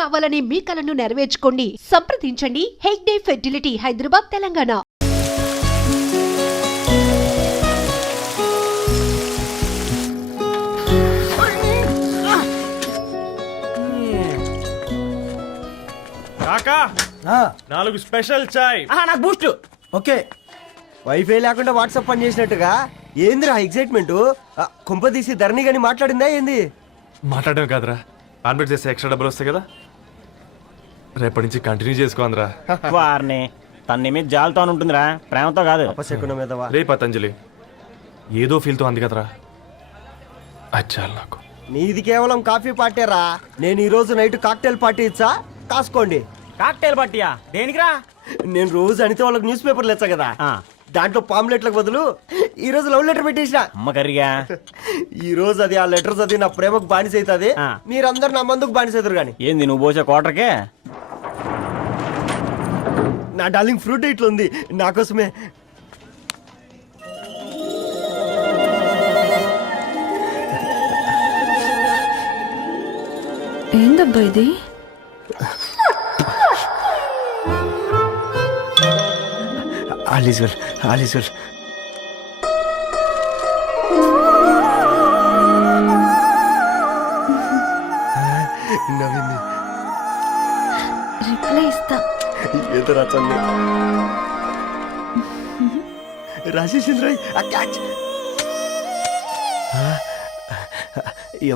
కావాలనే మీ కలను నెరవేర్చుకోండి. సంప్రదించండి హెగ్డే ఫెర్టిలిటీ, హైదరాబాద్, తెలంగాణ. కాకా 4 స్పెషల్ చాయ్. నాకు బూస్ట్. ఓకే, వైఫై లేకుండా వాట్సాప్ పని చేసినట్టుగా ఏందిరా ఎక్సైట్మెంట్? కుంప తీసి ధరణి గాని మాట్లాడిందా ఏంది? మాట్లాడడం కాదురా, కాన్వర్ట్ చేస్తే ఎక్స్ట్రా డబ్బులు వస్తాయి కదా, రేపటి నుంచి కంటిన్యూ చేసుకోందిరా. వారిని తన మీద జాలతో ఉంటుందిరా, ప్రేమతో కాదు. అపశకునం మీదవా? రే పతంజలి, ఏదో ఫీల్తో అంది కదరా, అచ్చాలి నాకు. నీది కేవలం కాఫీ పార్టీరా. నేను ఈ రోజు నైట్ కాక్టైల్ పార్టీ ఇచ్చా, కాసుకోండి. కాక్టైల్ పార్టీయా? దేనికిరా? నేను రోజు అనితే వాళ్ళకి న్యూస్ పేపర్లు ఇచ్చా కదా, దాంట్లో పాంప్లెట్లకు బదులు ఈ రోజు లవ్ లెటర్ పెట్టేసిన. అమ్మ కర్రీగా ఈ రోజు అది ఆ లెటర్ చదివి నా ప్రేమకు బానిస అవుతుంది, మీరందరు నా మందుకు బానిస అవుతారు. కానీ ఏంది నువ్వు పోసే కోటర్కే? నా డార్లింగ్ ఫ్రూట్ ఇట్లా ఉంది నా కోసమే. ఏందబ్బా ఇది? All is well, all is well. నవ్వింది. రిప్లై ఇస్తా. ఏదో రచండి రాజేసింద్ర క్యాచ్.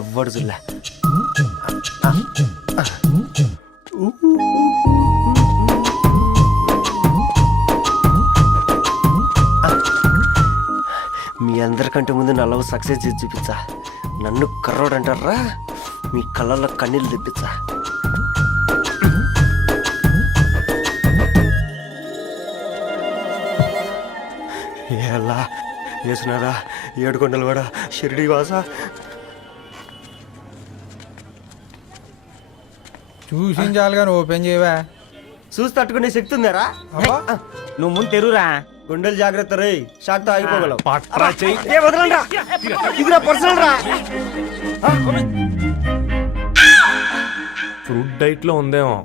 ఎవ్వడు జుల్లా. మీ అందరికంటే ముందు నా లవ్ సక్సెస్ చేసి చూపించా. నన్ను కర్రోడు అంటారా, మీ కళ్ళల్లో కన్నీళ్ళు తెప్పించా. ఎలా వేసినారా ఏడుకొండలు కూడా షిరిడి వాస. చూసించాలుగా ఓపెన్ చేయవా? చూసి తట్టుకునే శక్తి ఉందారా? నువ్వు ముందు తెరురా. గుండెలు జాగ్రత్త రే, షాక్ తో ఆగిపోగలవు. పట్రా చెయ్యి. ఇది నా పర్సనల్ రా. ఫ్రూట్ డైట్ లో ఉందేమో.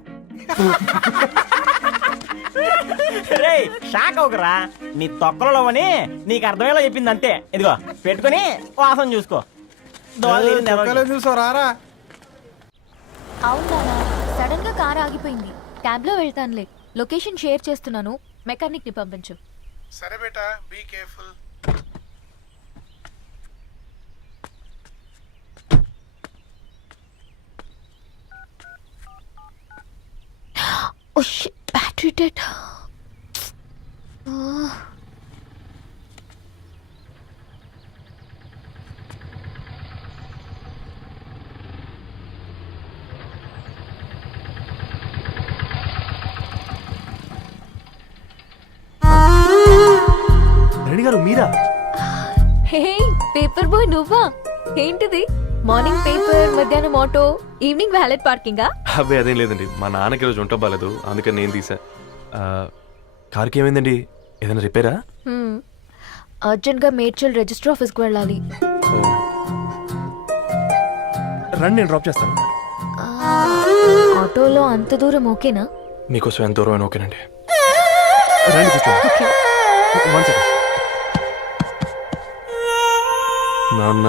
రే షాక్ అవకరా, నీ తొక్కలలో అని నీకు అర్థమయ్యేలా చెప్పింది అంతే. ఇదిగో పెట్టుకుని వాసన చూసుకో. చూసారా? అవునా, సడన్ గా కార్ ఆగిపోయింది. క్యాబ్ లో వెళ్తానులే. లొకేషన్ షేర్ చేస్తున్నాను, మెకానిక్ ని పంపించు. సరే బేటా, be careful. Oh shit, battery dead. Reddy గారు మీరా? హే పేపర్ బాయ్, నువ్వా? ఏంటిది? మార్నింగ్ పేపర్, మధ్యాహ్నం ఆటో, ఈవినింగ్ వ్యాలెట్ పార్కింగా? అబ్బాయి అదేం లేదండి, మా నాన్నకి రోజు ఉంట బాలేదు, అందుకని నేను తీసా. కార్కి ఏమైందండి? ఏదైనా రిపేరా? అర్జెంట్ గా మేడ్చల్ రిజిస్టర్ ఆఫీస్ కు వెళ్ళాలి. రండి, నేను డ్రాప్ చేస్తాను. ఆటోలో అంత దూరం ఓకేనా? మీకోసం ఎంత దూరం అయినా ఓకేనండి. రండి కూర్చోండి. One second. నాన్న,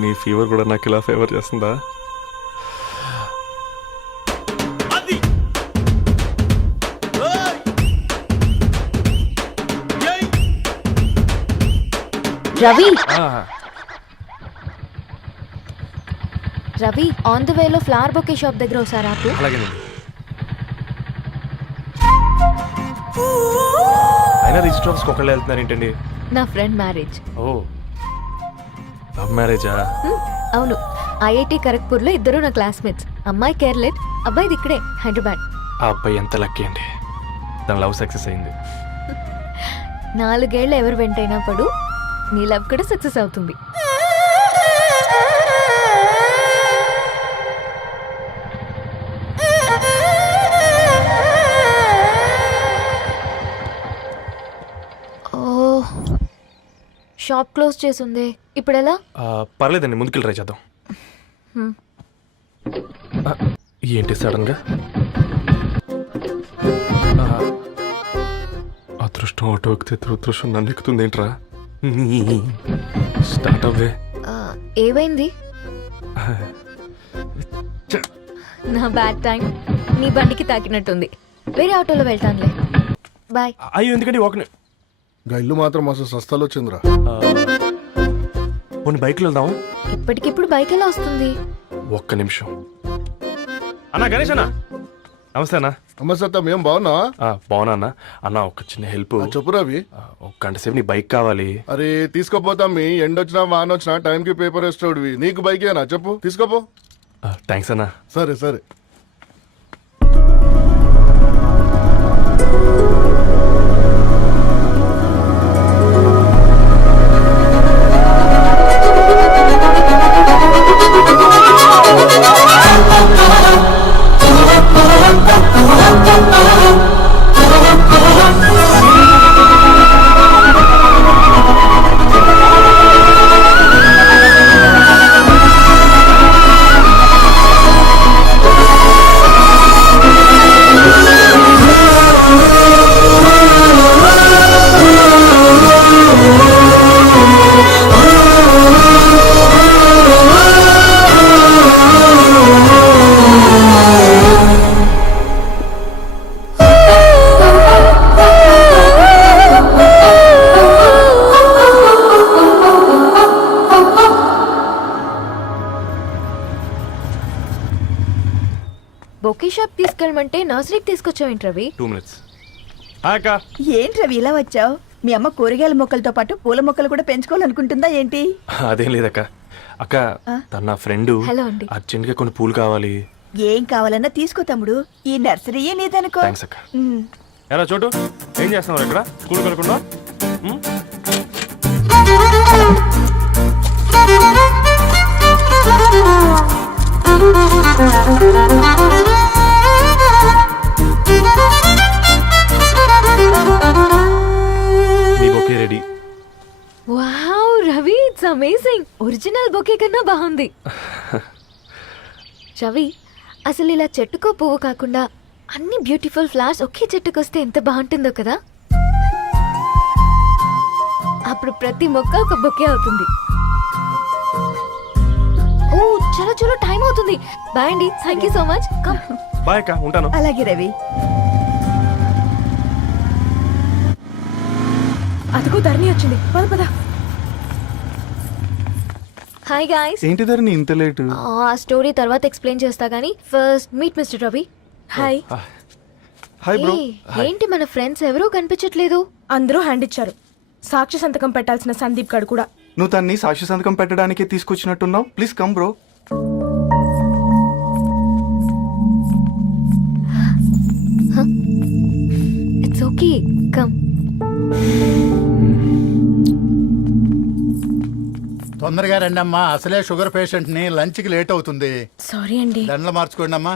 నీ ఫీవర్ కూడా నాకు ఇలా ఫేవర్ చేస్తుందా? రవి, రవి ఆన్ ద వేలో ఫ్లవర్ బొకే షాప్ దగ్గర ఒకసారి ఆపు. అలాగేనండి. అయినా రిజిస్టర్ ఆఫీస్కి ఒకళ్ళు వెళ్తున్నారు ఏంటండి? నా ఫ్రెండ్ మ్యారేజ్. ఓ, లవ్ మ్యారేజా? అవును, ఐఐటి ఖరగ్పూర్ లో ఇద్దరు నా క్లాస్మేట్స్. అమ్మాయి కేర్లెట్, అబ్బాయిది ఇక్కడే హైదరాబాద్. ఆ అబ్బాయి ఎంత లక్కీ అండి, తన లవ్ సక్సెస్ అయింది. 4 ఏళ్ళు ఎవరు వెంటైనా పడు, నీ లవ్ కూడా సక్సెస్ అవుతుంది. షాప్ క్లోజ్ చేసింది, ఇప్పుడు ఎలా? పర్లేదండి, ముందుకెళ్ళి ట్రై చేద్దాం. ఏంటి సడన్గా అదృష్టం ఆటో ఎక్కితే దురదృష్టం నన్ను ఎక్కుతుంది ఏంట్రా స్టార్ట్ అవ్వే ఏమైంది? నా బ్యాడ్ టైం నీ బండికి తాకినట్టుంది. వేరే ఆటోలో వెళ్తానులే. బాయ్. అయ్యో ఎందుకంటే ఒక ఇల్లు మాత్రం అసలు సస్తాలో వచ్చిందిరా. కొన్ని బైక్లో వెళ్దాం. ఇప్పటికిప్పుడు బైక్ ఎలా వస్తుంది? ఒక్క నిమిషం అన్నా. గణేష్ అన్నా నమస్తే అన్నా. అమ్మ సత్తం ఏం బాగున్నావా? బాగున్నా అన్న. అన్న ఒక చిన్న హెల్ప్. చెప్పు రవి. ఒక గంట సేపు నీ బైక్ కావాలి. అరే తీసుకోపోతాం. మీ ఎండొచ్చినా వానొచ్చినా టైంకి పేపర్ వేస్తాడువి. నీకు బైకేనా చెప్పు తీసుకోపో. థ్యాంక్స్ అన్నా. సరే సరే. బొకే షాప్ తీసుకెళ్ళమంటే నర్సరీకి తీసుకొచ్చావేంటి రవి? 2 minutes. అక్క ఏంటి రవి ఇలా వచ్చావు? మీ అమ్మ కూరగాయల మొక్కలతో పాటు పూల మొక్కలు కూడా పెంచుకోవాలనుకుంటుందా ఏంటి? అదేం లేదక్క. అక్క తన నా ఫ్రెండ్ హలో అండి. అర్జెంట్ గా కొన్ని పూలు కావాలి. ఏం కావాలన్నా తీసుకో తమ్ముడు. ఈ నర్సరీయే నీదనుకో. థ్యాంక్స్ అక్క. ఎలా చోటు ఏం చేస్తున్నావు ఇక్కడ? స్కూల్ కలకుండా మీ bouquet ready. Wow Ravi, it's amazing. Original bouquet కన్నా బాగుంది. రవి, అసలు ఇలా చెట్టుకో పువ్వు కాకుండా అన్ని బ్యూటిఫుల్ ఫ్లవర్స్ ఒకే చెట్టుకు వస్తే ఎంత బాగుంటుందో కదా. అప్పుడు ప్రతి మొక్క ఒక బొకే అవుతుంది. ఓ చలో చలో, టైం అవుతుంది. బాయ్ అండి. Thank you so much. Come. Bye అక్క, ఉంటాను. అలాగే రవి. అదిగో ధరణి వచ్చింది. పద పద. Hi guys. ఏంటి ధరణి ఇంత లేటు? ఆ స్టోరీ తర్వాత ఎక్స్ప్లెయిన్ చేస్తా గానీ first meet mister Ravi. Hi. Hi bro. ఏంటి మన ఫ్రెండ్స్ ఎవరూ కనిపించట్లేదు? అందరూ హ్యాండ్ ఇచ్చారు. సాక్షి సంతకం పెట్టాల్సిన సందీప్ గడు కూడా. నువ్వు తన్ని సాక్షి సంతకం పెట్టడానికి తీసుకొచ్చినట్టున్నావు. Please come bro. It's okay, come. తొందరగా రండి అమ్మా, అసలే షుగర్ పేషెంట్ ని, లంచ్ కి లేట్ అవుతుంది. సారీ అండి. దండలు మార్చుకోండి అమ్మా.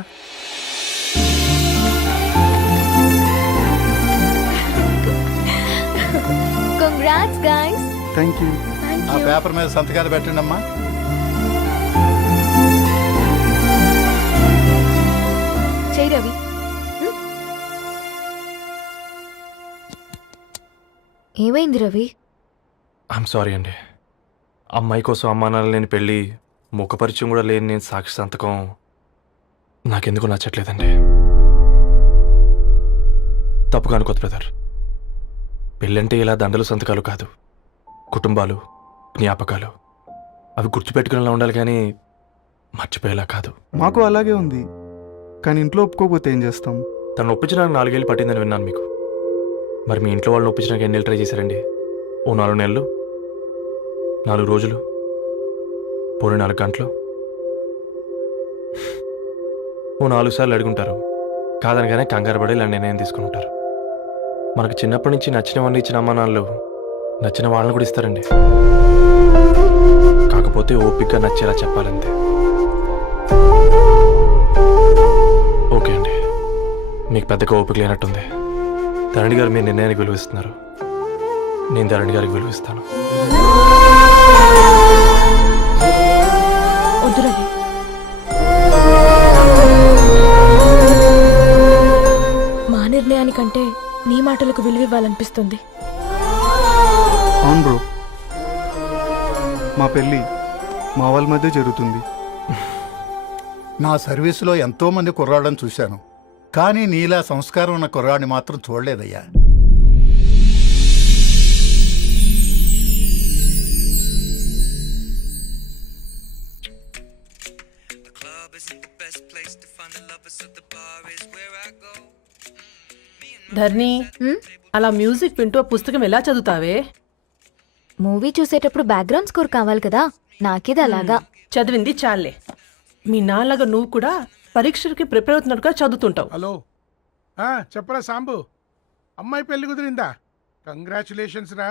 Congrats guys. Thank you. ఆ పేపర్ మీద సంతకాలు పెట్టండి అమ్మా. చెయ్యి రవి. ఏమైంది రవి? ఐఎమ్ సారీ అండి. అమ్మాయి కోసం అమ్మానాలు లేని పెళ్ళి, ముఖపరిచయం కూడా లేని నేను సాక్షి సంతకం నాకెందుకు నచ్చట్లేదండి. తప్పుగా అనుకోదు బ్రదర్. పెళ్ళంటే ఇలా దండలు సంతకాలు కాదు, కుటుంబాలు, జ్ఞాపకాలు. అవి గుర్తుపెట్టుకునేలా ఉండాలి కానీ మర్చిపోయేలా కాదు. మాకు అలాగే ఉంది, కానీ ఇంట్లో ఒప్పుకోకపోతే ఏం చేస్తాం? తను ఒప్పించడానికి 4 ఏళ్ళు పట్టిందని విన్నాను మీకు. మరి మీ ఇంట్లో వాళ్ళని ఒప్పించడానికి ఎన్ని నెలలు ట్రై చేశారండి? ఓ 4 నెలలు, 4 రోజులు, పోనీ 4 గంటలు, ఓ 4 సార్లు అడుగుంటారు. కాదనగానే కంగారు పడి ఇలా నిర్ణయం తీసుకుని ఉంటారు. మనకు చిన్నప్పటి నుంచి నచ్చినవన్నీ ఇచ్చిన అమ్మా నాన్నలు నచ్చిన వాళ్ళని కూడా ఇస్తారండి. కాకపోతే ఓపిక నచ్చేలా చెప్పాలంతే. ఓకే అండి, మీకు పెద్దగా ఓపిక లేనట్టుంది. ధరణి గారు మీ నిర్ణయానికి విలువిస్తున్నారు, నేను ధరణి గారికి విలువిస్తాను. వద్దు రవి. చూస్తుంటే నీ మాటలకు విలువివ్వాలనిపిస్తుంది. అవును బ్రో, మా పెళ్ళి మా వాళ్ళ మధ్య జరుగుతుంది. నా సర్వీసులో ఎంతో మంది కుర్రాళ్ళని చూశాను, కానీ నీలా సంస్కారం ఉన్న కుర్రాడిని మాత్రం చూడలేదయ్యా. ధర్ని, అలా మ్యూజిక్ వింటూ ఆ పుస్తకం ఎలా చదువుతావే? మూవీ చూసేటప్పుడు బ్యాక్గ్రౌండ్ స్కోర్ కావాలి కదా, నాకేది అలాగా. చదివింది చాలే. మీ నాన్నగా నువ్వు కూడా పరీక్షలకి ప్రిపేర్ అవుతున్నట్టుగా చదువుతుంటావు. హలో చెప్పరా సాంబు, అమ్మాయి పెళ్లి కుదిరిందా? కంగ్రాచులేషన్స్ రా.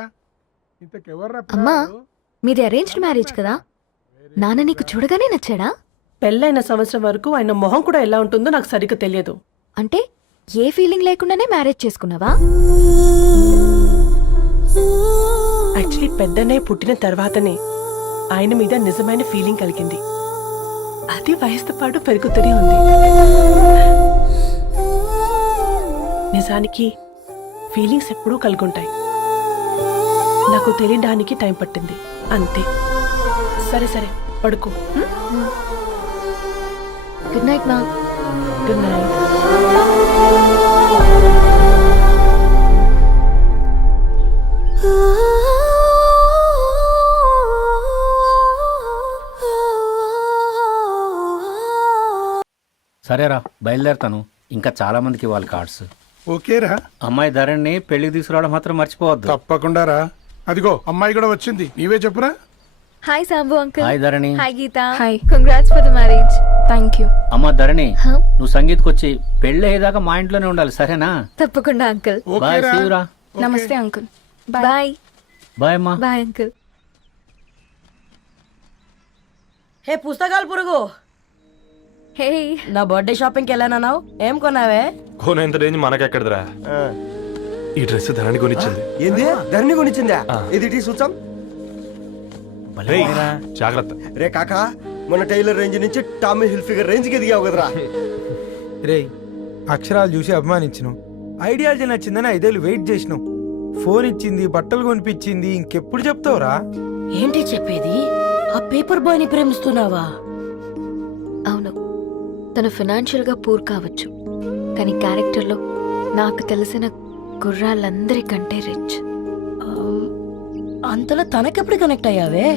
ఇంతకెవర్రా అమ్మా, పిల్లాడు? మీది అరేంజ్డ్ మ్యారేజ్ కదా, నాన్న నీకు చూడగానే నచ్చాడా? పెళ్ళైన సంవత్సరం వరకు ఆయన మొహం కూడా ఎలా ఉంటుందో నాకు సరిగ్గా తెలియదు. అంటే ఏ ఫీలింగ్ లేకుండానే మ్యారేజ్ చేసుకున్నావా? యాక్చువల్లీ పెద్దనే పుట్టిన తర్వాతనే ఆయన మీద నిజమైన ఫీలింగ్ కలిగింది. అది వయసుతో పాటు పెరుగుతూనే ఉంది. నిజానికి ఫీలింగ్స్ ఎప్పుడూ కలుగుంటాయి. నాకు తెలియడానికి టైం పట్టింది అంతే. సరే సరే పడుకో. గుడ్ నైట్ మా. Good night. సరేరా, బయలుదేరుతాను. ఇంకా చాలా మందికి ఇవ్వాలి కార్డ్స్. ఓకేరా, అమ్మాయి ధరణి పెళ్లికి తీసుకురావడం మాత్రం మర్చిపోవద్దు. తప్పకుండా రా. అదిగో అమ్మాయి కూడా వచ్చింది, నీవే చెప్పురా. Hi Sambu uncle. Hi Dharani. Hi Geetha. Hi. Congrats for the marriage. Thank you. అమ్మ ధరణి, నువ్వు సంగీత్కి వచ్చి పెళ్లి అయ్యేదాకా మా ఇంట్లోనే ఉండాలి, సరేనా? తప్పకుండా అంకుల్. బాయ్, ఓకేరా? సీయురా. నమస్తే అంకుల్. బాయ్. బాయ్ అమ్మా. Bye uncle. హే పుస్తకాలు పురుగు, హే నా బర్త్డే షాపింగ్కి వెళ్ళానన్నావు, ఏం కొన్నావే? కోనేంత రేంజ్ మనకెక్కడదిరా. ఈ డ్రెస్ ధరణి కొనిచ్చింది. ఏంది ధరణి కొనిచ్చిందా? ఇది టీ సూచం. రేయ్, జాగ్రత్త. రే కాకా, మన టైలర్ రేంజ్ నుంచి టామీ హిల్ఫిగర్ రేంజ్ కి ఎదిగావు కదరా. రే, అక్షరాలు చూసి అభిమానించినావు, ఐడియాలజీ నచ్చిందని 5 ఏళ్ళు వెయిట్ చేసినావు. ఫోన్ ఇచ్చింది, బట్టలు కొనిపించింది, ఇంకెప్పుడు చెప్తావురా? ఏంటి చెప్పేది? ఆ పేపర్ బాయ్ ని ప్రేమిస్తున్నావా? అవును, తను ఫైనాన్షియల్ గా పూర్ కావచ్చు, కానీ క్యారెక్టర్లో నాకు తెలిసిన గుర్రాలందరికంటే రిచ్. అంతలా తనకెప్పుడు కనెక్ట్ అయ్యావే?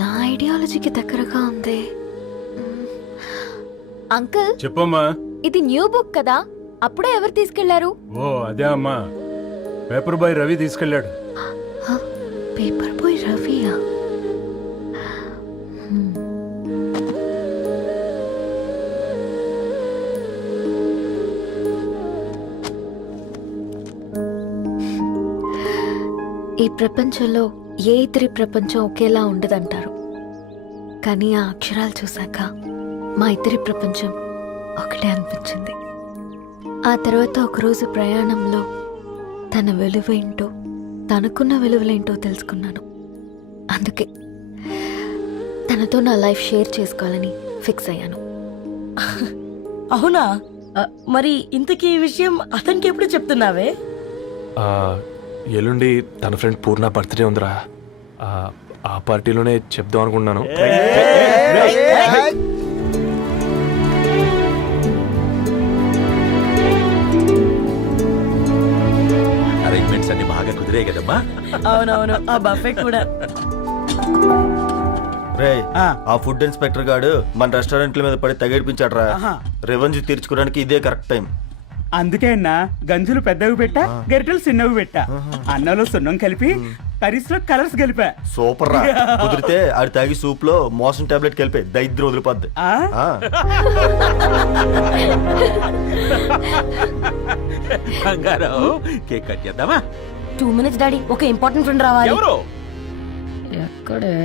నా ఐడియాలజీకి దగ్గరగా ఉంది. అంకుల్ చెప్పమ్మా. ఇది న్యూ బుక్ కదా, అప్పుడే ఎవరు తీసుకెళ్లారు? ఓ అదే అమ్మా, పేపర్ బాయ్ రవి తీసుకెళ్ళాడు. పేపర్ బాయ్ రవియా? ఈ ప్రపంచంలో ఏ ఇద్దరి ప్రపంచం ఒకేలా ఉండదంటారు, కానీ ఆ అక్షరాలు చూశాక మా ఇద్దరి ప్రపంచం ఒకటే అనిపించింది. ఆ తర్వాత ఒకరోజు ప్రయాణంలో తన విలువేంటో, తనకున్న విలువలేంటో తెలుసుకున్నాను. అందుకే తనతో నా లైఫ్ షేర్ చేసుకోవాలని ఫిక్స్ అయ్యాను. అవునా? మరి ఇంతకీ ఈ విషయం అతనికి ఎప్పుడు చెప్తున్నావే? ఎల్లుండి తన ఫ్రెండ్ పూర్ణ బర్త్డే ఉందిరా. ఆ పార్టీలోనే చెప్దాం అనుకున్నాను. అరేంజ్మెంట్స్ అన్ని బాగా కుదిరే కదమ్మా. అవునవును, ఆ బఫే కూడా. రే, ఆ ఫుడ్ ఇన్స్పెక్టర్ గాడు మన రెస్టారెంట్ల మీద పడి తగేడిపించాడ్రా. రెవెన్యూ తీర్చుకోవడానికి ఇదే కరెక్ట్ టైం. అందుకే అన్న గంజులు పెద్దవి పెట్టా, గరిటెలు చిన్నవి పెట్టా. అన్నంలో సున్నం కలిపి కర్రీస్ లో కలర్స్ కలిపా. సూపర్ రా. కుదిరితే ఆడి తాగి సూప్ లో మోషన్ టాబ్లెట్ కలిపి దైద్యం వదిలిపోద్ది. కేక్ కట్ చేద్దామా? 2 minutes డాడీ, ఒక ఇంపార్టెంట్ ఫ్రెండ్ రావాలి. ఎవరు? ఎక్కడే?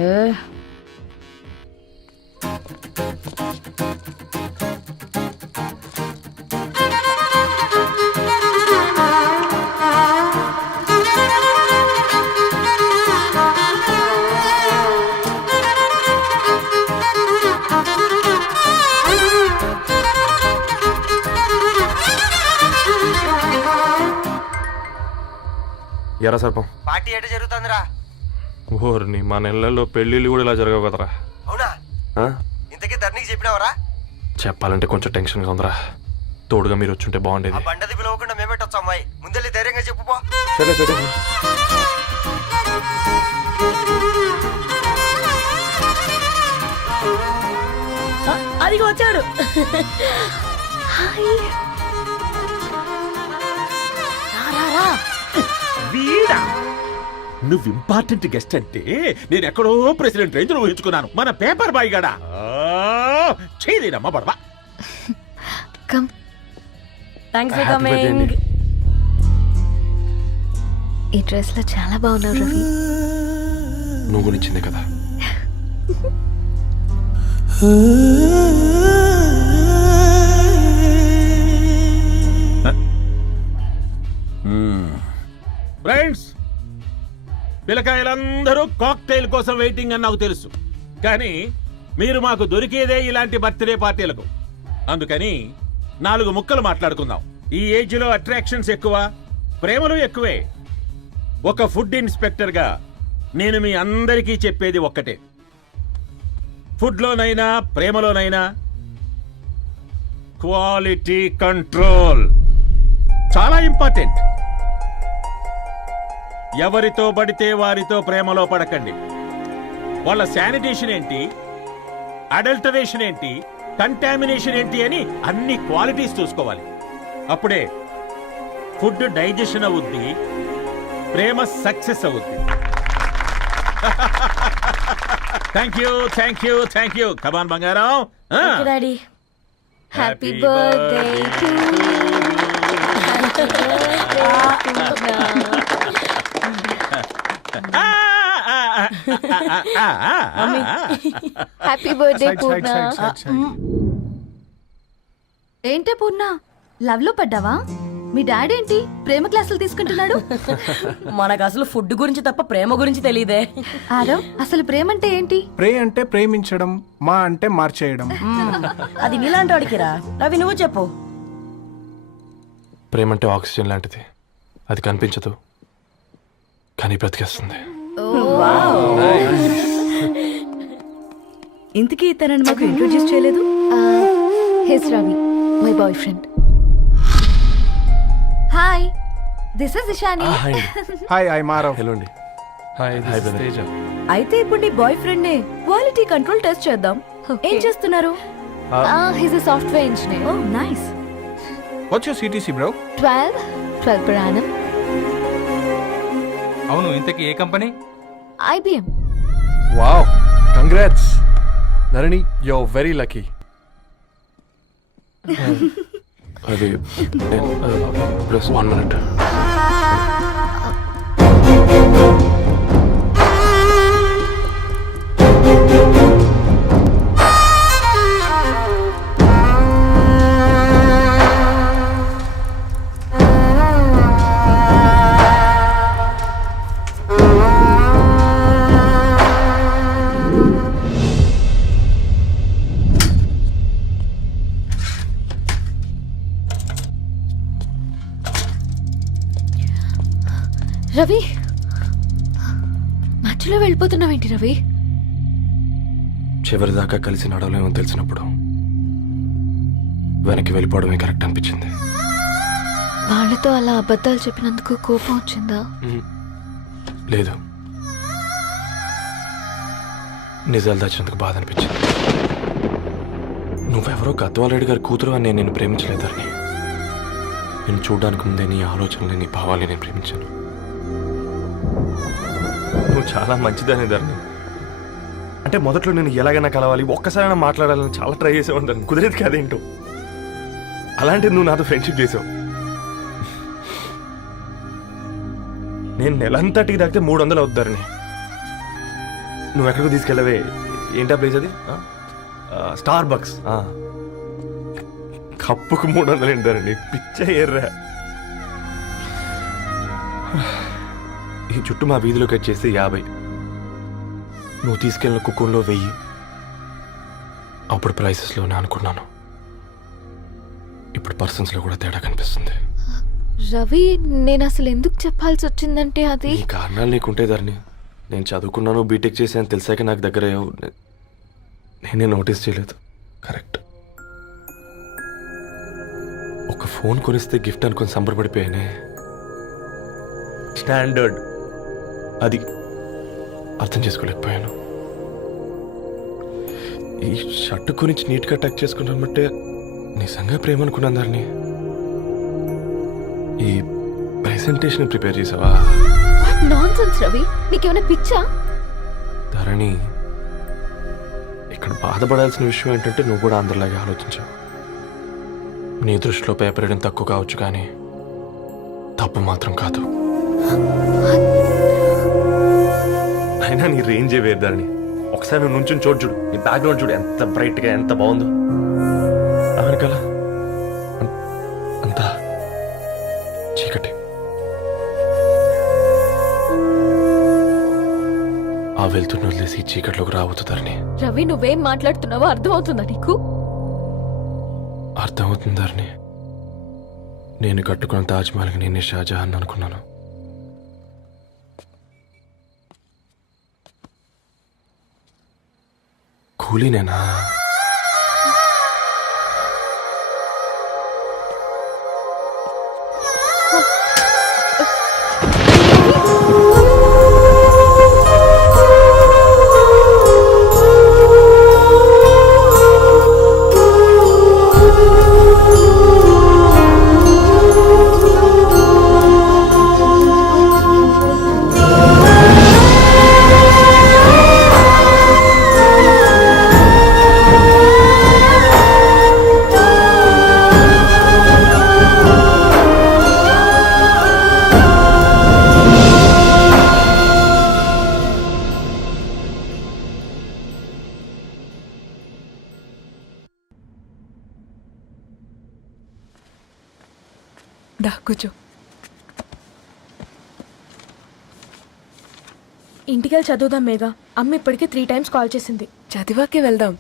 ఎరా సర్పం పార్టీ ఎట జరుగుతుందిరా? ఓర్ని మా నెలల్లో పెళ్ళిళ్ళు కూడా ఇలా జరగవు కదరా. అవునా? ఆ? ఇంతకీ ధరణికి చెప్పినావరా? చెప్పాలంటే కొంచెం టెన్షన్గా ఉందిరా. తోడుగా మీరు వచ్చుంటే ఆ బాగుండేది. బండది పిలవకుండా మేమెట్టొచ్చు అమ్మాయి. ముందెళ్ళి ధైర్యంగా చెప్పుపో. సరే సరే. అదిగో వచ్చాడు. వీడా నువ్వు ఇంపార్టెంట్ గెస్ట్ అంటే నేను ఎక్కడో ప్రెసిడెంట్ రేంజ్లో ఊహించుకున్నాను. మన పేపర్ బాయ్ గడా చేయలేదమ్మా బడవా. Come. Thanks for Happy birthday coming. అండి. ఈ డ్రెస్ లో చాలా బాగున్నావు రవి. నువ్వు గురించిందే కదా. ఫ్రెండ్స్, పిల్లకాయలందరూ కాక్టైల్ కోసం వెయిటింగ్ అని నాకు తెలుసు. కానీ మీరు మాకు దొరికేదే ఇలాంటి బర్త్డే పార్టీలకు. అందుకని 4 ముక్కలు మాట్లాడుకుందాం. ఈ ఏజ్ లో అట్రాక్షన్స్ ఎక్కువ, ప్రేమలు ఎక్కువే. ఒక ఫుడ్ ఇన్స్పెక్టర్ గా నేను మీ అందరికీ చెప్పేది ఒక్కటే, ఫుడ్ లోనైనా ప్రేమలోనైనా క్వాలిటీ కంట్రోల్ చాలా ఇంపార్టెంట్. ఎవరితో పడితే వారితో ప్రేమలో పడకండి. వాళ్ళ శానిటేషన్ ఏంటి, అడల్టరేషన్ ఏంటి, కంటామినేషన్ ఏంటి అని అన్ని క్వాలిటీస్ చూసుకోవాలి. అప్పుడే ఫుడ్ డైజెషన్ అవుద్ది, ప్రేమ సక్సెస్ అవుద్ది. Thank you thank you thank you. Come on బంగారం. Daddy happy birthday to happy birthday Poorna. ఏంటే పూర్ణ, లవ్ లో పడ్డావా? మీ డాడీ ఏంటి ప్రేమ క్లాసులు తీసుకుంటున్నాడు? మనకు అసలు ఫుడ్ గురించి తప్ప ప్రేమ గురించి తెలియదే. ఆరవ్, అసలు ప్రేమ అంటే ఏంటి? ప్రే అంటే ప్రేమించడం, మా అంటే మార్చేయడం. అది నీలాంటి వాడికిరా. రవి నువ్వు చెప్పు. ప్రేమ అంటే ఆక్సిజన్ లాంటిది. అది కనిపించదు కానీ బ్రతికేస్తుంది. ఇంతకీ తనని మాకు ఇంట్రొడ్యూస్ చేయలేదు. He's Ravi, my boyfriend. Hi, this is Ishani. Hi, I Maarav. Hello అండి. హాయ్ తేజ. అయితే ఇప్పుడు నీ బాయ్ ఫ్రెండ్ నే క్వాలిటీ కంట్రోల్ టెస్ట్ చేద్దాం. ఏం చేస్తున్నారు? He's a software engineer. Oh nice. What's your CTC bro? 12 per annum. అవును, ఇంతకీ ఏ కంపెనీ? IBM. Wow, congrats Dharani, you are very lucky. అది ప్లస్ 1 minute. రవి, మధ్యలో వెళ్ళిపోతున్నావేంటి రవి? చివరిదాకా కలిసి నడవలేమని తెలిసినప్పుడు వెనక్కి వెళ్ళిపోవడమే కరెక్ట్ అనిపించింది. వాళ్ళతో అలా అబద్ధాలు చెప్పినందుకు కోపం వచ్చిందా? లేదు, నిజాలు దాచినందుకు బాధ అనిపించింది. నువ్వెవరో గద్వాలరెడ్డి గారి కూతురు అని నేను ప్రేమించలేదని. నేను చూడడానికి ముందే నీ ఆలోచనలు, నీ భావాలని నేను ప్రేమించాను. నువ్వు చాలా మంచిదని ధరణి. అంటే మొదట్లో నేను ఎలాగైనా కలవాలి, ఒక్కసారైనా మాట్లాడాలని చాలా ట్రై చేసేవాడిని. కుదిరేది కాదేంటో. అలాంటిది నువ్వు నాతో ఫ్రెండ్షిప్ చేసావు. నేను నెలంతటికి తాకితే 300 అవుతారని. నువ్వు ఎక్కడికి తీసుకెళ్ళవే? ఏంటా ప్లేస్ అది? Star bucks. కప్పుకు 300 ఏంటారండి, పిచ్చ ఎర్రా. ఈ చుట్టూ మా వీధిలోకి వచ్చేసి 50. నువ్వు తీసుకెళ్ళిన కుక్కర్లో 1000. అప్పుడు ప్రైసెస్లోనే అనుకున్నాను, ఇప్పుడు పర్సన్స్లో కూడా తేడా కనిపిస్తుంది. రవి నేను అసలు ఎందుకు చెప్పాల్సి వచ్చిందంటే అది నీ కారణాలు నీకుంటే ధరణి. నేను చదువుకున్నాను, బీటెక్ చేశాను తెలిసాక నాకు దగ్గర నేనే నోటీస్ చేయలేదు. కరెక్ట్. ఒక ఫోన్ కొనిస్తే గిఫ్ట్ అనుకొని సంబరపడిపోయానే. స్టాండర్డ్ అది అర్థం చేసుకోలేకపోయాను. ఈ షర్టు గురించి నీట్గా టక్ చేసుకున్నామంటే నిజంగా ప్రేమ అనుకున్నాను దాన్ని. ఈ ప్రెజెంటేషన్ ప్రిపేర్ చేసావా? నాన్సెన్స్ రవి, నీకేమైనా పిచ్చా? ధరణి, ఇక్కడ బాధపడాల్సిన విషయం ఏంటంటే నువ్వు కూడా అందరిలాగే ఆలోచించావు. నీ దృష్టిలో పేపర్ వేయడం తక్కువ కావచ్చు కానీ తప్పు మాత్రం కాదు. అయినా నీ రేంజే వేరు ధరణి. ఒకసారి నువ్వు నుంచుని చూడు, నీ బ్యాక్గ్రౌండ్ చూడు ఎంత బ్రైట్గా ఎంత బాగుందో. వెనకాల అంతా చీకటి. ఆ వెళ్తున్న వదిలేసి చీకట్లోకి రాబోతుందని. రవి నువ్వేం మాట్లాడుతున్నావో అర్థమవుతుందా నీకు? అర్థమవుతుందని నేను కట్టుకున్న తాజ్మహల్కి నేనే షాజహాన్ అనుకున్నాను. కూలీనేనా? దా కూర్చో. ఇంటికెళ్ళి చదువుదాం మేఘా. అమ్మ ఇప్పటికే 3 times కాల్ చేసింది. చదివాకే వెళ్దాం.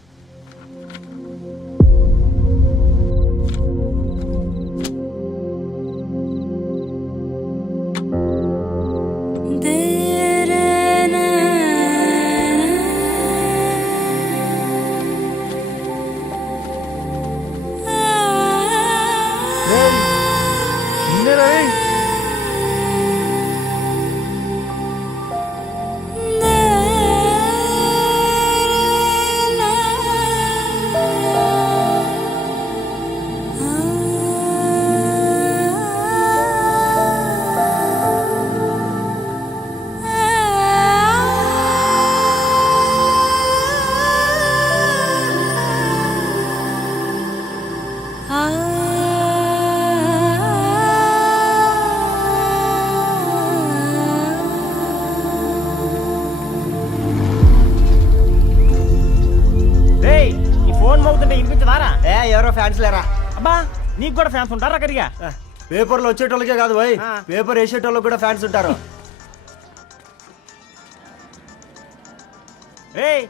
ఎవరో ఫ్యాన్స్ లేరా? అబ్బా నీకు కూడా ఫ్యాన్స్ ఉంటారా? కరిగా పేపర్లో వచ్చేటోళ్ళకే కాదు భయ్, పేపర్ వేసేటోళ్ళకి కూడా ఫ్యాన్స్ ఉంటారు. ఏయ్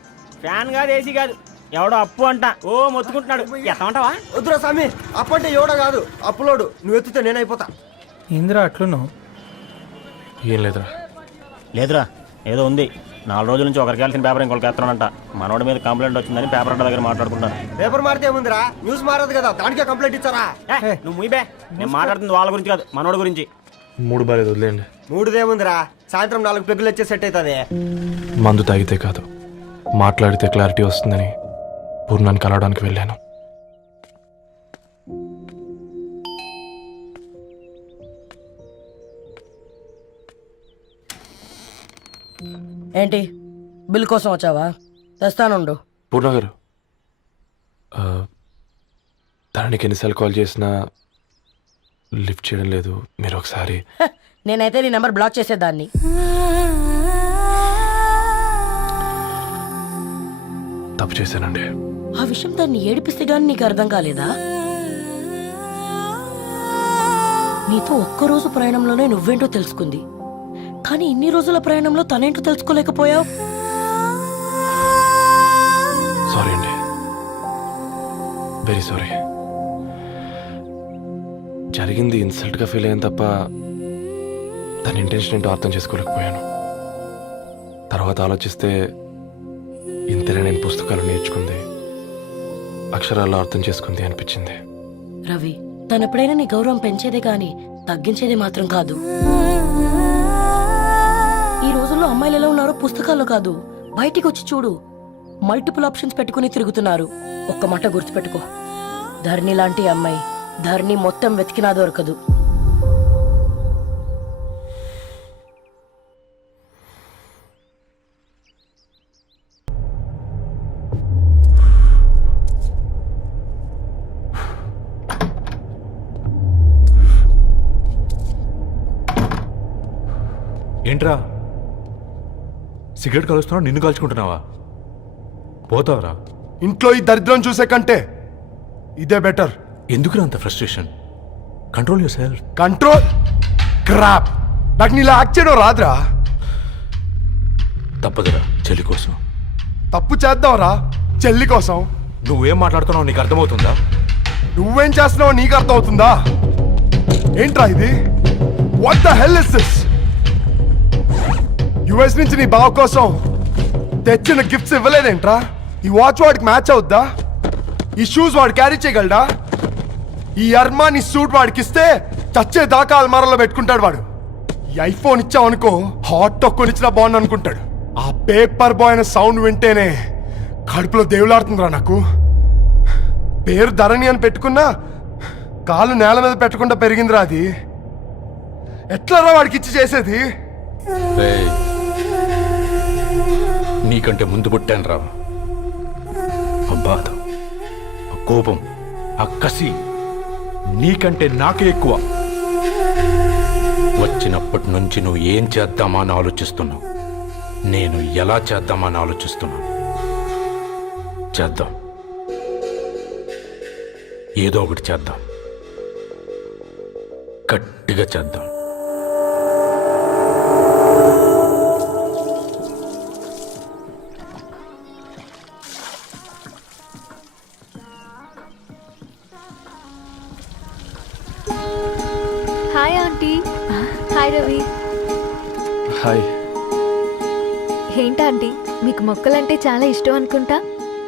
ఫ్యాన్ కాదు, ఏసీ కాదు, ఎవడో అప్పు అంట ఓ మొత్తుకుంటున్నాడు. ఎత్తమంటావా? వద్దురా స్వామి, అప్పు అంటే ఎవడో కాదు అప్పులోడు. నువ్వు ఎత్తుతే నేనైపోతా. ఏంద్రా అట్లున్నావు? ఏం లేదురా. లేదురా ఏదో ఉంది. 4 రోజుల నుంచి ఒకరికి వెళ్ళిన పేపర్ ఇంకొకరికి ఎత్తనంట. మనోడి మీద కంప్లైంట్ వచ్చిందని పేపర్ అంట దగ్గర మాట్లాడుకుంటాను. పేపర్ మారితే ఏముందిరా, న్యూస్ మారదు కదా, దానికే కంప్లైంట్ ఇచ్చారా? నువ్వు ముయ్యబే, నేను మాట్లాడుతుంది వాళ్ళ గురించి కాదు మనోడి గురించి. 3 బాలేదు వదిలేండి. 3దేముందిరా, సాయంత్రం 4 పెగ్గులు వచ్చే సెట్ అవుతుంది. మందు తాగితే కాదు మాట్లాడితే క్లారిటీ వస్తుందని పూర్ణాన్ని కలవడానికి వెళ్ళాను. ఏంటి బిల్ కోసం వచ్చావా? తెస్తానుండు. పూర్ణ గారు, తనకి ఎన్నిసార్లు కాల్ చేసినా లిఫ్ట్ చేయడం లేదు. మీరు ఒకసారి. నేనైతే నీ నెంబర్ బ్లాక్ చేసేదాన్ని. తప్పు చేశానండి. ఆ విషయం దాన్ని ఏడిపిస్తే గానీ నీకు అర్థం కాలేదా? నీతో ఒక్కరోజు ప్రయాణంలోనే నువ్వేంటో తెలుసుకుంది, కానీ ఇన్ని రోజుల ప్రయాణంలో తనేంటో తెలుసుకోలేకపోయావు. సారీ అండి, వెరీ సారీ. జరిగింది ఇన్సల్ట్గా ఫీల్ అయ్యాను తప్ప తన ఇంటెన్షన్ ఏంటో అర్థం చేసుకోలేకపోయాను. తర్వాత ఆలోచిస్తే ఇంతనే నేను పుస్తకాలు నేర్చుకుంది, అక్షరాల్లో అర్థం చేసుకుంది అనిపించింది. రవి, తనెప్పుడైనా నీ గౌరవం పెంచేదే గాని తగ్గించేదే మాత్రం కాదు. ఈ రోజుల్లో అమ్మాయిలు ఎలా ఉన్నారో పుస్తకాల్లో కాదు, బయటికి వచ్చి చూడు. మల్టిపుల్ ఆప్షన్స్ పెట్టుకుని తిరుగుతున్నారు. ఒక్క మాట గుర్తుపెట్టుకో, ధరణి లాంటి అమ్మాయి ధరణి మొత్తం వెతికినా దొరకదు. ఏంట్రా సిగరెట్ కాలుస్తున్నావు? నిన్ను కాల్చుకుంటున్నావా? పోతావరా? ఇంట్లో ఈ దరిద్రం చూసే కంటే ఇదే బెటర్. ఎందుకురా అంత frustration? Control your self. Control crap. నాకు నీలా యాక్ట్ చేయడం రాదురా. తప్పదురా, చెల్లి కోసం. తప్పు చేద్దాంరా చెల్లి కోసం. నువ్వేం మాట్లాడుతున్నావు నీకు అర్థమవుతుందా? నువ్వేం చేస్తున్నావో నీకు అర్థం అవుతుందా? ఏంట్రా ఇది? What the hell is this? US నుంచి నీ బావ కోసం తెచ్చిన గిఫ్ట్స్ ఇవ్వలేదేంట్రా? ఈ వాచ్ వాడికి మ్యాచ్ అవుద్దా? ఈ షూస్ వాడు క్యారీ చేయగలడా? ఈ అర్మానీ సూట్ వాడికి ఇస్తే చచ్చే దాకా అల్మారాలో పెట్టుకుంటాడు వాడు. ఈ ఐఫోన్ ఇచ్చావనుకో హాట్ టాక్ కొనిచ్చినా బాగుంది అనుకుంటాడు. ఆ పేపర్ బాయ్ అనే సౌండ్ వింటేనే కడుపులో దేవులాడుతుందిరా నాకు. పేరు ధరణి అని పెట్టుకున్నా కాలు నేల మీద పెట్టకుండా పెరిగిందిరా అది. ఎట్లరా వాడికి ఇచ్చి చేసేది? నీకంటే ముందు పుట్టాను రా. ఆ బాధ, ఆ కోపం, ఆ కసి నీకంటే నాకే ఎక్కువ. వచ్చినప్పటి నుంచి నువ్వు ఏం చేద్దామా అని ఆలోచిస్తున్నావు, నేను ఎలా చేద్దామా అని ఆలోచిస్తున్నాను. చేద్దాం, ఏదో ఒకటి చేద్దాం, గట్టిగా చేద్దాం. Hi aunty. Hi Ravi. Hi. ఏంటంటీ, మీకు మొక్కలంటే చాలా ఇష్టం అనుకుంటా.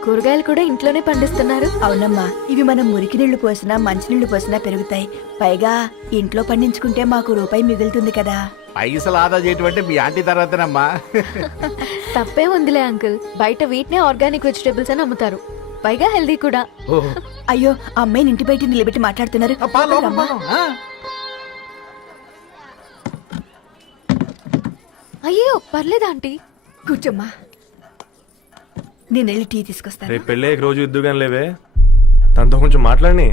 కూరగాయలు కూడా ఇంట్లోనే పండిస్తున్నారు. అవునమ్మా, ఇవి మనం మురికి నీళ్లు పోసినా మంచినీళ్లు పోసినా పెరుగుతాయి. పైగా ఇంట్లో పండించుకుంటే మాకు రూపాయి మిగులుతుంది కదా. పైసలు ఆదా చేయటం అంటే మీ ఆంటీ తర్వాతనమ్మా. తప్పే ఉందిలే అంకుల్, బయట వీటినే ఆర్గానిక్ వెజిటేబుల్స్ అని అమ్ముతారు, పైగా హెల్దీ కూడా. అయ్యో, అమ్మాయిని ఇంటి బయట నిలబెట్టి మాట్లాడుతున్నారు. అయ్యో పర్లేదు ఆంటీ, కూర్చోమ్మా, నేను వెళ్ళి టీ తీసుకొస్తాను. రేపు పెళ్ళి రోజు ఇద్దుగాని లేవే, తనతో కొంచెం మాట్లాడి.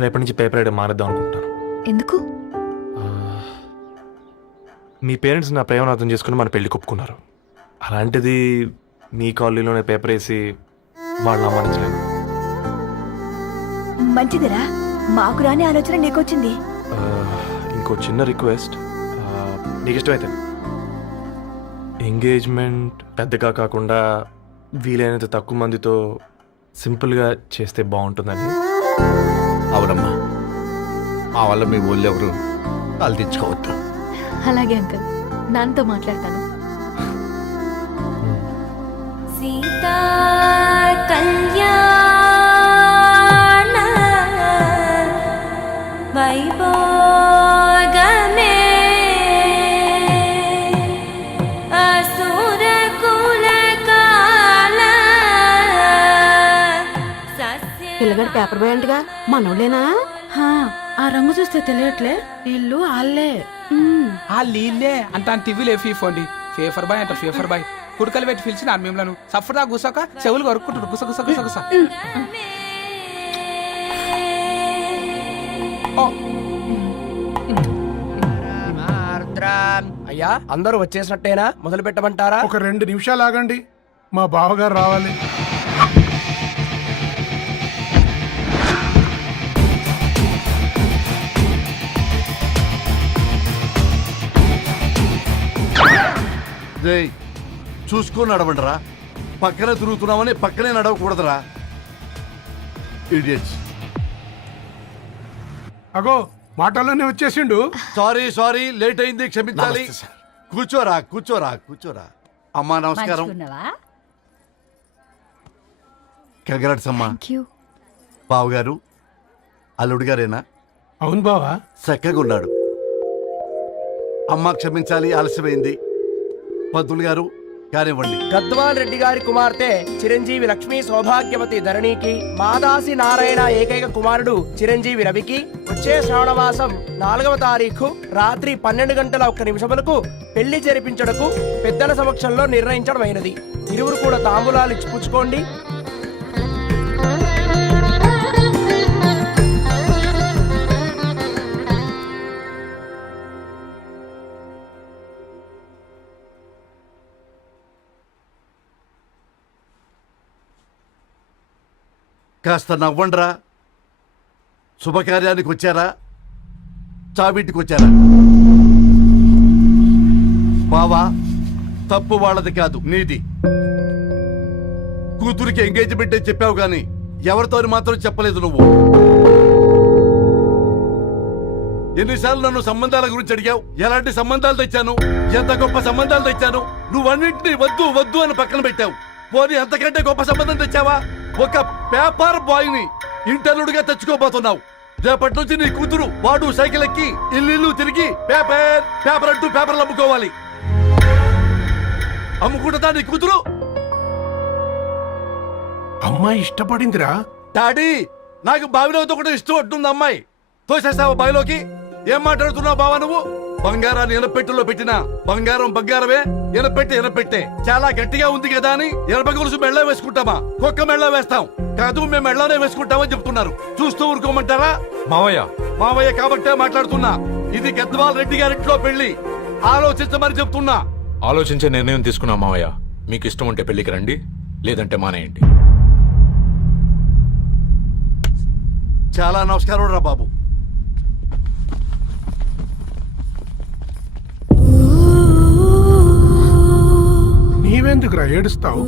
రేపటి నుంచి పేపర్ రైడ్ మానేద్దాం అనుకుంటాను. ఎందుకు? మీ పేరెంట్స్ నా ప్రేమను అర్థం చేసుకుని మన పెళ్లి కొప్పుకున్నారు. అలాంటిది మీ కాలనీలోనే పేపర్ వేసి వాళ్ళని అవమానించలేను. మంచిదిరా, మాకు రాని ఆలోచన నీకొచ్చింది. ఇంకో చిన్న రిక్వెస్ట్, నీకు ఇష్టమైతే ఎంగేజ్మెంట్ పెద్దగా కాకుండా వీలైనంత తక్కువ మందితో సింపుల్గా చేస్తే బాగుంటుందని. అవునమ్మా, మా వల్ల మీ ఊళ్ళో ఎవరు వాళ్ళు తెచ్చుకోవద్దు. అలాగే అంకుల్, నాన్నతో మాట్లాడతాను. సీతా కళ్యాణ వైభోగమే అసుర కులకాల. పిల్లగాడు పేపర్ బాయ్ అంటగా మనోళ్ళేనా? ఆ రంగు చూస్తే తెలియట్లే, ఇల్లు ఆళ్ళే. ఆ లీల్లే అంత టీవీలో ఫీఫోండి. ఫేఫర్ బాయ్ అంట, ఫేఫర్ బాయ్. కుడుకలు పెట్టి పిలిచిన మిమ్మలను సఫర్దా గుసక చెవులు కొరుక్కుంటారు. గుస గుస గుస గుస. అయ్యా, అందరూ వచ్చేసినట్టేనా? మొదలు పెట్టమంటారా? ఒక 2 నిమిషాలు ఆగండి, మా బావగారు రావాలి. చూసుకొని నడవండిరా. పక్కనే తిరుగుతున్నామని పక్కనే నడవకూడదురా. ఇడియట్స్. అగో మాటల్లోనే వచ్చేసిండు. సారీ లేట్ అయింది, క్షమించాలి. కూర్చోరా. అమ్మా నమస్కారం. కంగ్రాట్స్ అమ్మా. బావు గారు అల్లుడు గారేనా? అవును బావా. చక్కగా ఉన్నాడు. అమ్మ క్షమించాలి, ఆలస్యమైంది. పంతులు గారు కానివ్వండి. గద్వాల్ రెడ్డి గారి కుమార్తె చిరంజీవి లక్ష్మీ సౌభాగ్యవతి ధరణికి, మాదాసి నారాయణ ఏకైక కుమారుడు చిరంజీవి రవికి వచ్చే శ్రావణ మాసం 4వ తారీఖు రాత్రి 12:01 పెళ్లి జరిపించడకు పెద్దల సమక్షంలో నిర్ణయించడమైనది. ఇరువురు కూడా తాంబూలాలు ఇచ్చి పుచ్చుకోండి. కాస్త నవ్వండ్రా. శుభకార్యానికి వచ్చారా, చావింటికి వచ్చారా? బావా, తప్పు వాళ్ళది కాదు, నీది. కూతురికి ఎంగేజ్మెంట్ అని చెప్పావు గాని ఎవరితో మాత్రం చెప్పలేదు నువ్వు. ఎన్నిసార్లు నన్ను సంబంధాల గురించి అడిగావు? ఎలాంటి సంబంధాలు తెచ్చాను, ఎంత గొప్ప సంబంధాలు తెచ్చాను. నువ్వన్నింటినీ వద్దు అని పక్కన పెట్టావు. పోనీ అంతకంటే గొప్ప సంబంధం తెచ్చావా? ఒక పేపర్ బాయ్ ని ఇంటర్లుడిగా తెచ్చుకోబోతున్నావు. రేపటి నుంచి నీ కూతురు వాడు సైకిల్ ఎక్కి ఇల్లు తిరిగి పేపర్ అంటూ పేపర్లు అమ్ముకోవాలి. అమ్ముకుంటుందా నీ కూతురు? అమ్మాయి ఇష్టపడిందిరా. డాడీ, నాకు బావిలో కూడా ఇష్టం అంటుంది అమ్మాయి. తోసేస్తావా బావిలోకి? ఏం మాట్లాడుతున్నావు బావా నువ్వు? బంగారాన్ని ఎనపెట్టులో పెట్టినా బంగారమే. ఎనపెట్టే చాలా గట్టిగా ఉంది కదా అని ఎనప గొలుసు మెళ్ళ వేసుకుంటామా? కుక్క మెళ్ళ వేస్తాం కాదు, మేము మెళ్ళనే వేసుకుంటామని చెప్తున్నారు. చూస్తూ ఊరుకోమంటారా? మావయ్య కాబట్టే మాట్లాడుతున్నా. ఇది గద్వాల్ రెడ్డి గారింట్లో పెళ్లి. ఆలోచించమని చెప్తున్నా. ఆలోచించే నిర్ణయం తీసుకున్నా మావయ్య. మీకు ఇష్టం ఉంటే పెళ్లికి రండి, లేదంటే మానేయండి. చాలా నమస్కారం రా బాబు. నీవెందుకురా ఏడుస్తావు?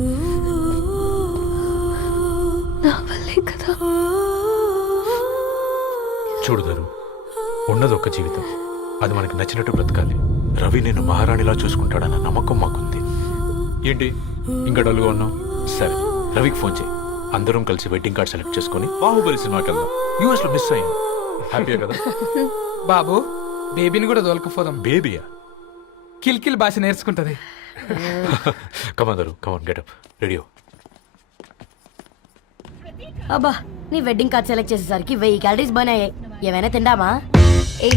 చూడుదరు, ఉన్నది ఒక్క జీవితం. అది మనకి నచ్చినట్టు బ్రతకాలి. రవి నేను మహారాణిలా చూసుకుంటాడన్న నమ్మకం మాకుంది. ఏంటి ఇంకా డల్గా ఉన్నావు? సరే, రవికి ఫోన్ చేయి. అందరం కలిసి వెడ్డింగ్ కార్డ్ సెలెక్ట్ చేసుకుని బాహుబలి సినిమాకి వెళ్దాం. యూఎస్ లో మిస్ అయ్యాం. హ్యాపీయా కదా బాబు? బేబీని కూడా దొరకపోదాం. బేబీయా? కిల్ భాష నేర్చుకుంటది. కమాందరు, కమాన్ గెటప్ రెడీయో. అబ్బా, నీ వెడ్డింగ్ కార్డ్ సెలెక్ట్ చేసేసరికి 1000 క్యాలరీస్ బర్న్ అయ్యాయి. ఏమైనా తిండామా? ఏ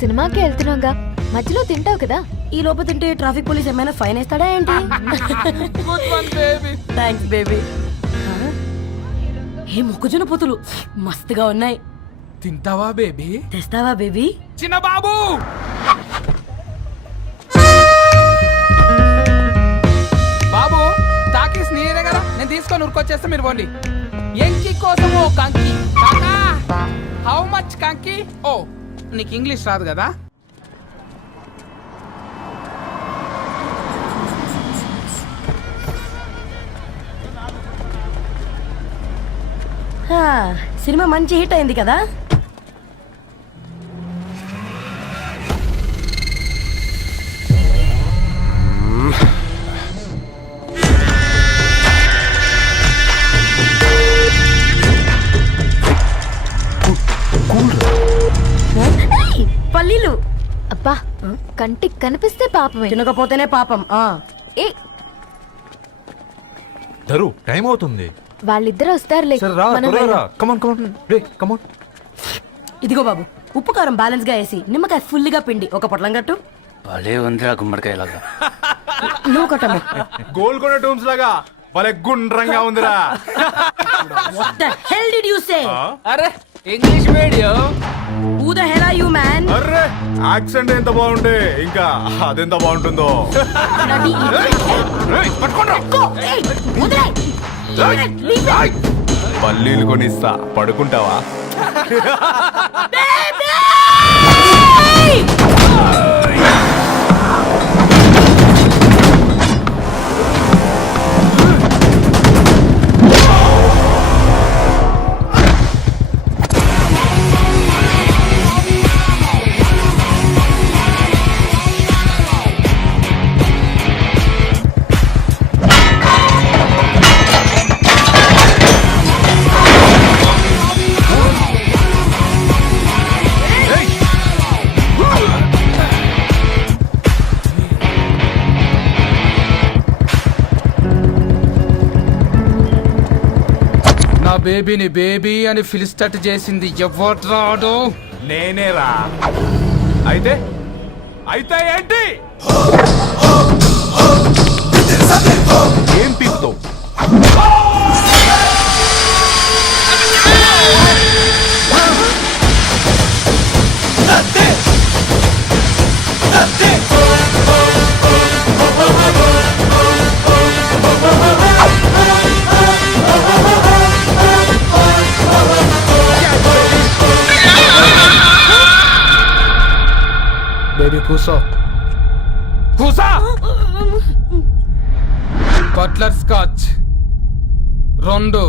సినిమాకి వెళ్తున్నాగా, మధ్యలో తింటావు కదా. ఈ లోపు తింటే ట్రాఫిక్ పోలీస్ ఏమైనా ఫైన్ వేస్తాడా ఏంటి? Thanks baby. ఏ మొక్కజొన్న పొతులు మస్తుగా ఉన్నాయి. తింటావా బేబీ? తెస్తావా బేబీ? చిన్న బాబు, బాబు టాకీస్ నీరే కదా, నేను తీసుకొని ఉరికొచ్చేస్తా, మీరు పోండి. ఎంకి కోసం ఓ కంకి. హౌ మచ్ కంకి? ఓ, నీకు ఇంగ్లీష్ రాదు కదా. సినిమా మంచి హిట్ అయింది కదా. పల్లీలు అబ్బా, కంటికి కనిపిస్తే పాపమే, తినకపోతేనే పాపం. ఏ ధరు, టైం అవుతుంది. వాళ్ళిద్దరు వస్తారులే. ఇదిగో బాబు, ఉప్పు కారం బ్యాలెన్స్ గా వేసి నిమ్మకాయ ఫుల్ గా పిండి ఒక పొట్లం కట్టు. భలే ఉందిరా గుమ్మడికాయలాగా. నువ్వు కట్టము. గోల్కొండ టూమ్స్ లాగా భలే గుండ్రంగా ఉందిరా. What the hell did you say? అరే English medium. Who the hell are you, man? Array, accent ఎంత బాగుంటే ఇంకా అదెంత బాగుంటుందో. Bloody పల్లీలు కొనిస్తా, పడుకుంటావా? బేబీని బేబీ అని పిలిచేటట్టు చేసింది ఎవడ్రాడు? నేనేరా. అయితే అయితే ఏంటి? ఏం పీకుతావు? బేబీ కూసో. కూసా. Butterscotch 2.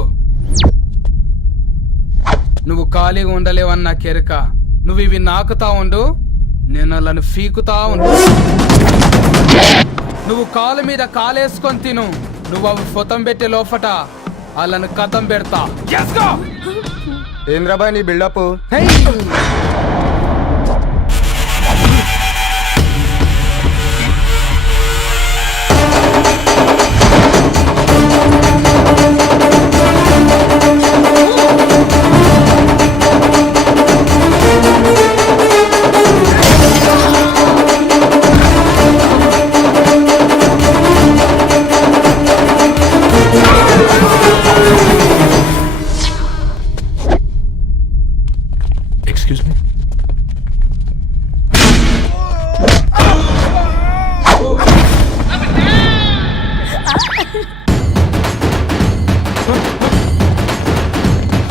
నువ్వు ఖాళీగా ఉండలేవన్న కెరక. నువ్వు ఇవి నాకుతా ఉండు, నేను అలాను ఫీకుతా ఉండు. నువ్వు కాలు మీద కాలేసుకొని తిను. నువ్వు అవి ఫొతం పెట్టే లోపట అలాను కథం పెడతా. ఏంద్రాబాయ్ నీ బిల్డప్? Excuse me.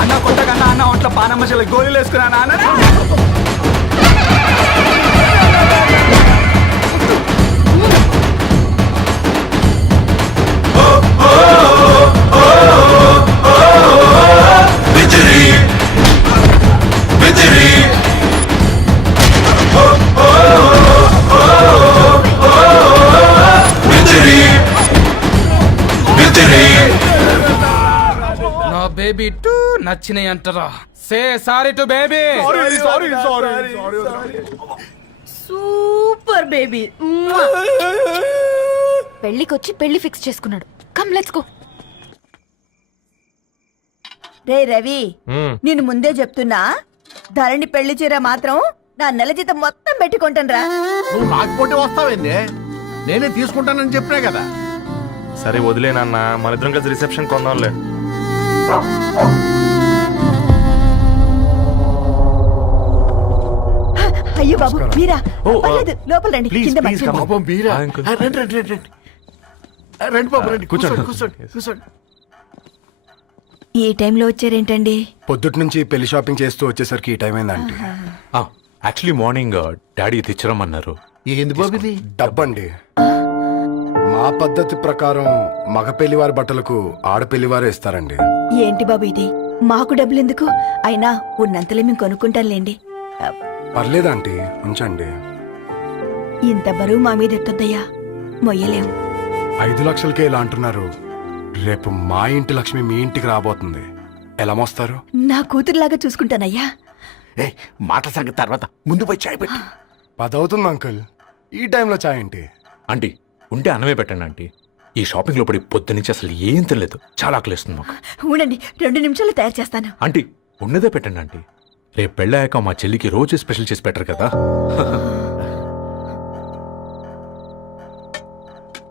అన్న కొట్టకన్నా అన్న ఒంట్లో పానమ్మశల గోళీలు వేసుకున్నా అన్న. నా బేబీ టూ నచ్చినాయి అంటారా? Say sorry to baby. Super baby. పెళ్లికొచ్చి పెళ్లి ఫిక్స్ చేసుకున్నాడు. Come let's go. రే రవి, నేను ముందే చెప్తున్నా, ధరణి పెళ్లి చీర మాత్రం నా నెల జీతం మొత్తం పెట్టుకుంటాను రా. నువ్వు రాకపోతే వస్తావేంది? నేనే తీసుకుంటానని చెప్పినా కదా. సరే వదిలేనన్నా, మన ఇద్దరం కలిసి రిసెప్షన్ కొందాంలే. అయ్యో బాబు మీరా? ఓ, పర్లేదు, లోపల రండి. ప్లీజ్, కింద ప్లీజ్, మంచం ఉంది. పాపం బీరా. ఆ, అంకుల్. రండి రండి రండి రండి. రండి బాబు రండి. కూర్చోండి కూర్చోండి కూర్చోండి. ఈ టైంలో వచ్చారేంటండి? పొద్దుటి నుంచి పెళ్లి షాపింగ్ చేస్తూ వచ్చేసరికి ఈ టైం అయిందండి. యాక్చువల్లీ మార్నింగ్ డాడీ తెచ్చరమన్నారు. ఏంది బాబు ఇది? డబ్బండి. మా పద్ధతి ప్రకారం మగ పెళ్లివారి బట్టలకు ఆడపెళ్లివారు ఇస్తారండి. ఏంటి బాబు ఇది? మాకు డబ్బులు ఎందుకు? అయినా ఉన్నంతలే మేము కొనుక్కుంటాంలేండి. పర్లేదంటీ, ఉంచండి. ఇంత బరువు మా మీద ఎత్తొద్దయ్యా, మొయ్యలేం. 5 లక్షలకే ఇలా అంటున్నారు. రేపు మా ఇంటి లక్ష్మి మీ ఇంటికి రాబోతుంది. ఎలా మోస్తారు? నా కూతురులాగా చూసుకుంటానయ్యా. మాటల సంగతి తర్వాత, ముందు పోయి చాయ్ పెట్టి. 10 అవుతుంది అంకుల్. ఈ టైంలో చాయ్ ఏంటి? ఆంటీ ఉంటే అన్నమే పెట్టండి ఆంటీ. ఈ షాపింగ్ లో పడి పొద్దు నుంచి అసలు ఏం తినలేదు. చాలా ఆకలిస్తుంది మాకు. ఉండండి, 2 నిమిషాలు తయారు చేస్తాను. ఆంటీ ఉన్నదే పెట్టండి ఆంటీ. రేపు పెళ్ళాక మా చెల్లికి రోజు స్పెషల్ చేసి పెట్టరు కదా.